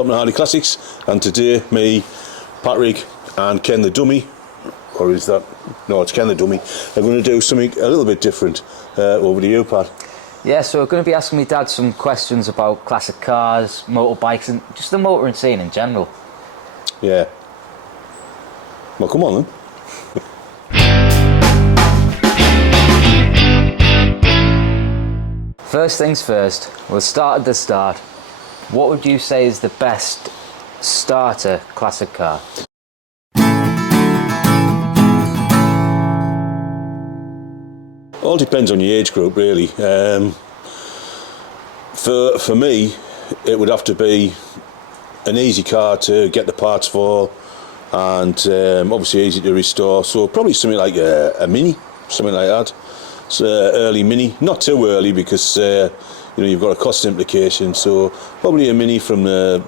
Welcome to Harley Classics, and today me, Patrick and Ken the Dummy, or is that? No, it's Ken the Dummy, are going to do something a little bit different. Over to you, Pat. Yeah, so we're going to be asking my dad some questions about classic cars, motorbikes and just the motoring scene in general. Yeah. Well, come on then. First things first, we'll start at the start. What would you say is the best starter classic car? All depends on your age group, really. For me, it would have to be an easy car to get the parts for, and obviously easy to restore. So probably something like a Mini, something like that. So early Mini, not too early because you've got a cost implication. So probably a Mini from the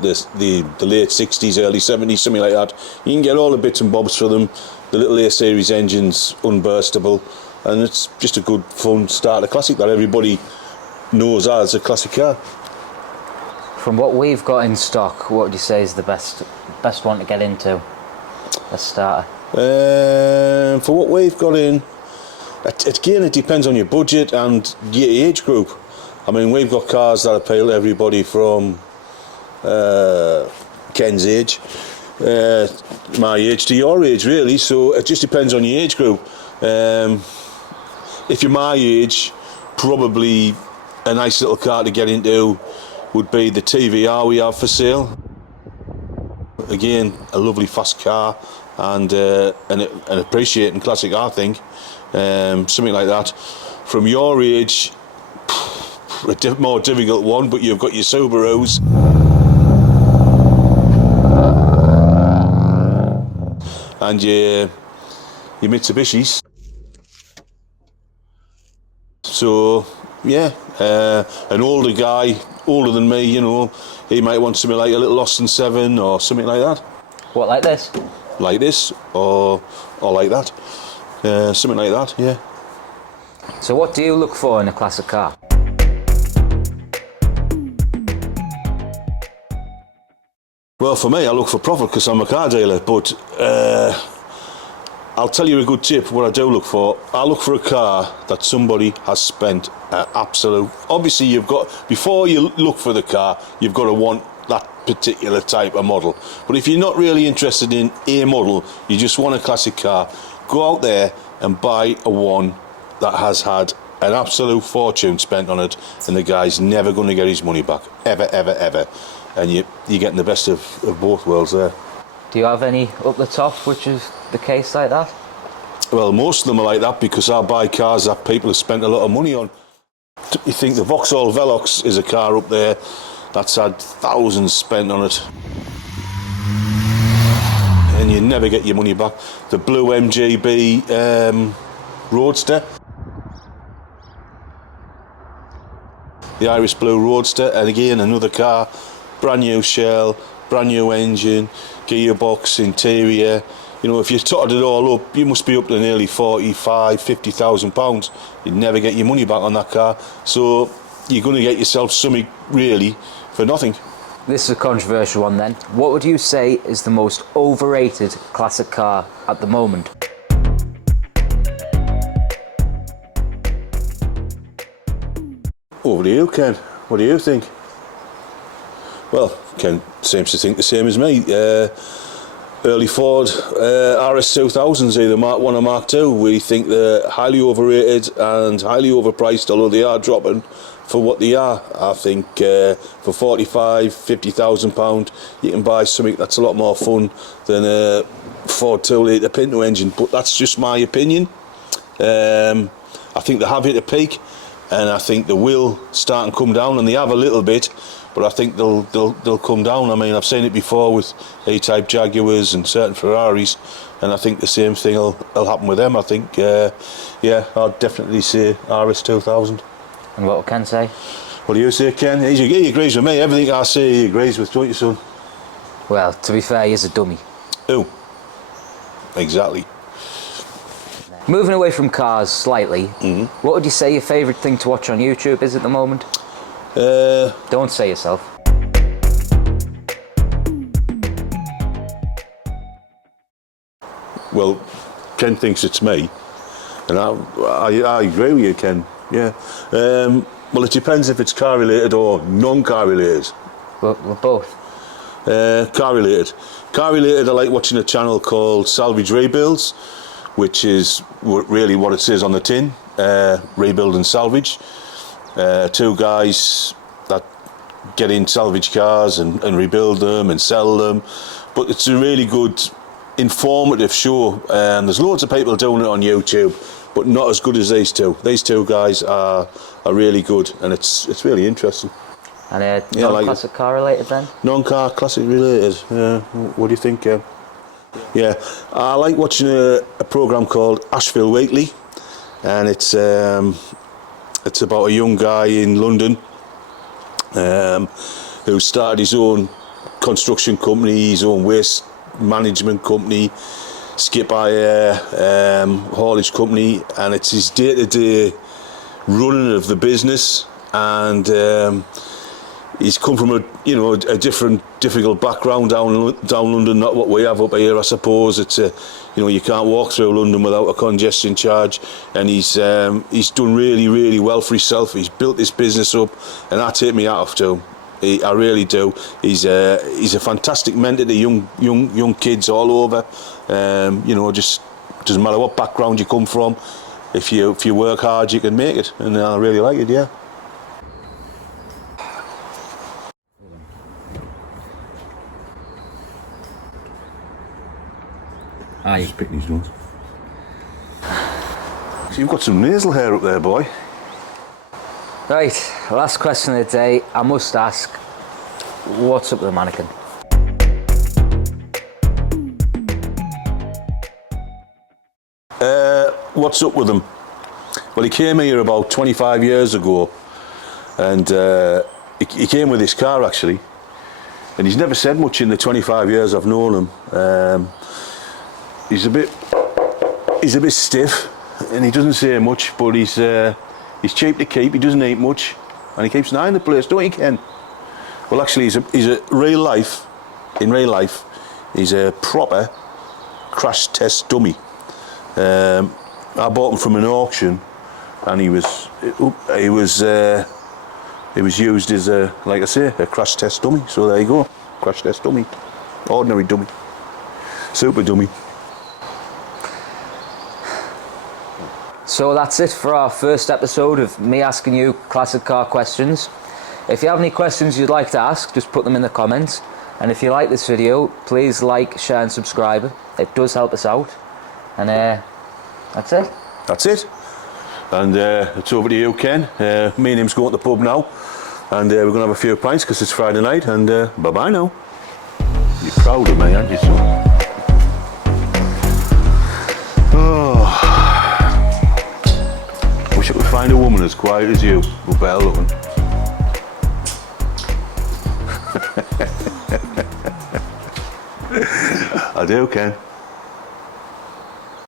late 60s, early 70s, something like that. You can get all the bits and bobs for them. The little A series engines, unburstable, and it's just a good, fun starter classic that everybody knows as a classic car. From what we've got in stock, what would you say is the best one to get into? A starter. For what we've got in, again, it depends on your budget and your age group. I mean, we've got cars that appeal to everybody from Ken's age, my age to your age, really. So it just depends on your age group. If you're my age, probably a nice little car to get into would be the TVR we have for sale. Again, a lovely fast car and an appreciating classic, I think. Something like that. From your age, a more difficult one, but you've got your Subarus and your Mitsubishis. So yeah, an older guy, older than me, he might want something like a little Austin 7 or something like that. What, like this? Like this, or like that. Something like that, yeah. So what do you look for in a classic car? Well, for me, I look for profit because I'm a car dealer, but I'll tell you a good tip. What I do look for, I look for a car that somebody has spent absolute. Obviously, before you look for the car, you've got to want that particular type of model. But if you're not really interested in a model, you just want a classic car, go out there and buy a one that has had an absolute fortune spent on it, and the guy's never going to get his money back, ever, ever, ever. And you're getting the best of both worlds there. Do you have any up the top which is the case like that? Well, most of them are like that because I buy cars that people have spent a lot of money on. You think the Vauxhall Velox is a car up there that's had thousands spent on it, and you never get your money back. The blue MGB Roadster, the Iris Blue Roadster, and again another car, brand new shell, brand new engine, gearbox, interior. If you totted it all up, you must be up to nearly 45, 50,000 pounds. You'd never get your money back on that car. So you're going to get yourself something really for nothing. This is a controversial one then. What would you say is the most overrated classic car at the moment? Over to you, Ken. What do you think? Well, Ken seems to think the same as me. Early Ford RS2000s, either Mark 1 or Mark 2. We think they're highly overrated and highly overpriced, although they are dropping for what they are. I think for 45, 50,000 pounds, you can buy something that's a lot more fun than a Ford 2 litre Pinto engine. But that's just my opinion. I think they have hit a peak, and I think they will start and come down, and they have a little bit. But I think they'll come down. I mean, I've seen it before with E-Type Jaguars and certain Ferraris, and I think the same thing will happen with them. I think, I'd definitely say RS2000. And what will Ken say? What do you say, Ken? He agrees with me. Everything I say, he agrees with, don't you, son? Well, to be fair, he is a dummy. Who? Exactly. Moving away from cars slightly, what would you say your favourite thing to watch on YouTube is at the moment? Don't say yourself. Well, Ken thinks it's me, and I agree with you, Ken. Yeah. Well, it depends if it's car related or non-car related. We're both. Car related. Car related, I like watching a channel called Salvage Rebuilds, which is really what it says on the tin, rebuild and salvage. Two guys that get in salvage cars and rebuild them and sell them. But it's a really good, informative show. There's loads of people doing it on YouTube, but not as good as these two. These two guys are really good, and it's really interesting. And non-classic car related then? Non-car classic related. Yeah. What do you think, Kev? Yeah, I like watching a program called Asheville Weekly, and it's about a young guy in London who started his own construction company, his own waste management company, skip hire, haulage company, and it's his day-to-day running of the business. And he's come from a different, difficult background down London, not what we have up here, I suppose. It's you can't walk through London without a congestion charge, and he's done really, really well for himself. He's built this business up, and I take me hat off to him. I really do. He's a fantastic mentor to young kids all over. Just doesn't matter what background you come from. If you work hard, you can make it, and I really like it. Yeah. Aye. Just picking his nose. So you've got some nasal hair up there, boy. Right, last question of the day. I must ask, what's up with the mannequin? What's up with him? Well, he came here about 25 years ago, and he came with his car actually, and he's never said much in the 25 years I've known him. He's a bit stiff, and he doesn't say much, but he's cheap to keep. He doesn't eat much, and he keeps an eye on the place, don't he, Ken? Well, actually, he's a real life. In real life, he's a proper crash test dummy. I bought him from an auction, and he was used as like I say, a crash test dummy. So there you go, crash test dummy, ordinary dummy, super dummy. So that's it for our first episode of me asking you classic car questions. If you have any questions you'd like to ask, just put them in the comments. And if you like this video, please like, share and subscribe. It does help us out. And that's it. That's it. And it's over to you, Ken. Me and him's going to the pub now, and we're going to have a few pints because it's Friday night. And bye-bye now. You're proud of me, aren't you, son? Wish I could find a woman as quiet as you, but better looking. I do, Ken.